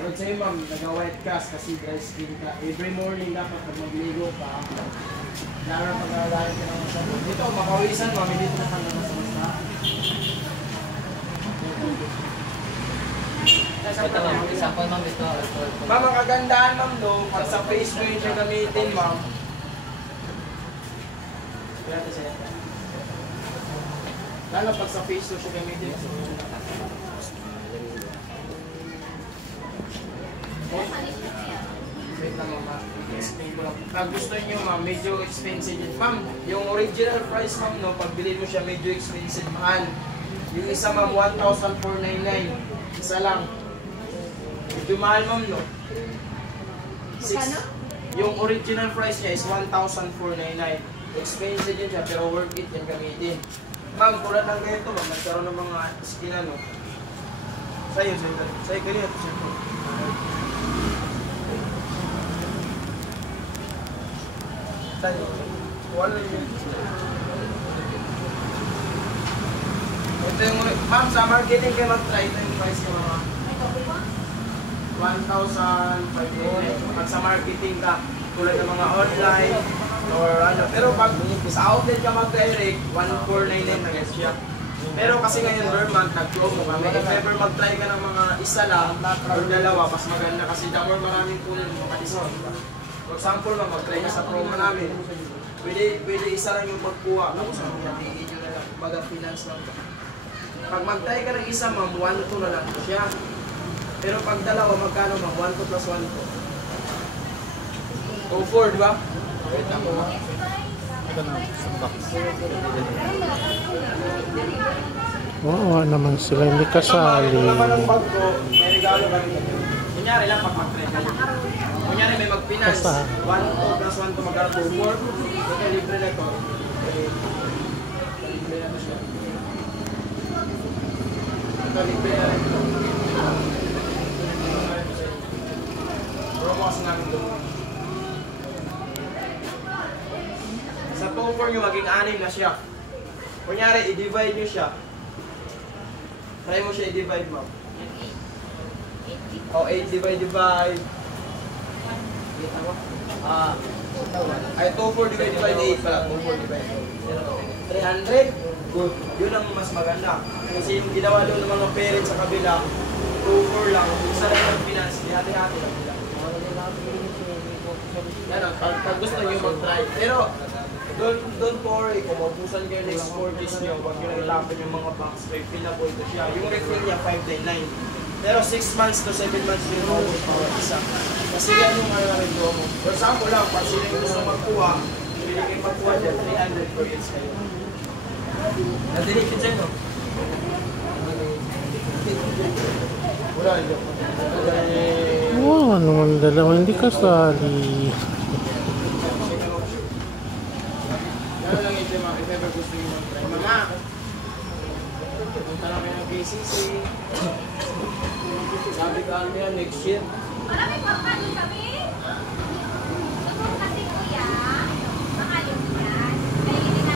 Pero sa'yo ma'am, nag-white cast kasi dry skin ka. Every morning dapat pag magligo ka, lalo pag-alayan ka ng sabon. Dito, makawisan ma'am, hindi ito nakanda sa basta. Ito ma'am, example ma'am, ito. Ma'am, ang kagandahan ma'am no, pag sa face cream siya gamitin ma'am. Lalo pag sa face siya gamitin. Wait lang ma'am, explain ko lang. Pag gusto nyo ma'am, medyo expensive yun. Ma'am, yung original price ma'am no, pag bilhin mo siya medyo expensive, mahal. Yung isa ma'am, 1,499. Isa lang. Medyo mahal ma'am no. Yung original price niya is 1,499. Expensive yun siya, pero worth it yan gamitin. Ma'am, tulad ng ganito ma'am, nagkaroon ng mga skin ano. Sa'yo kanina ito siya. Sa'yo. Wala yun. Ito yung, ma'am, sa marketing kayo mag-try ito yung price niya mga 1,500. Pag sa marketing ka, tulad ng mga online or ano. Pero pag sa outlet ka mag-direct, 1,499 na guys siya. Pero kasi ngayon, Vermont, nag-promo kami. If ever mag-try ka ng mga isa lang or dalawa, mas maganda kasi the more maraming kunin mo ka-discount. For example, mag-try ka sa promo namin. Pwede isa lang yung pagkuha. Tapos matigin nyo na lang. Mag-finance lang. Pag mag-try ka ng isa, ma'am, 1,2 na lang siya. Pero pag dalawa, magkano ma'am? 1,2 plus 1,2. 2,4, di ba? Wait lang po. Oo naman sila, hindi kasali. Ito naman ang bag ko, may regalo kami. Kunyari lang pag mag-try kayo. Kunyari may mag-finance. 1,2 plus 1,2 magkano 2,4. Ito libre na ito. Libre na siya. Ito libre na ito. Promo kasi namin doon. Sa 2,4 nyo, maging 6 na siya. Kunyari, i-divide nyo siya. Try mo siya i-divide, ma'am. O, 8 divide. Ay, 2,4 divide 8 pala. 2,4 divide 300? Good. Yun ang mas maganda. Kasi yung ginawa doon ng mga parents sa kabila, 2,4 lang. Isa lang yung finance, hati-hati lang sila. Yan ang, pag gusto nyo mag-try. Pero, don't worry, kung mabusan kayo next 4 days nyo, huwag nyo lang itapon yung mga box. May pila po ito siya. Yung refill niya, 599. Pero 6 months to 7 months yung maubos po isa. Kasi yan yung rin mo. For example lang, pag sila yung gusto magkuha, hindi kayo magkuha dyan, 300 per years kayo. Na-delete yun, no? Wala yun. Wow, naman dalawa, hindi kasali. Gano'n lang ito, ma'am. If ever gusto nyo mag-try. Mama! Punta lang kayo ng KCC. Sabi ka ano yan, next year. Marami pa kami.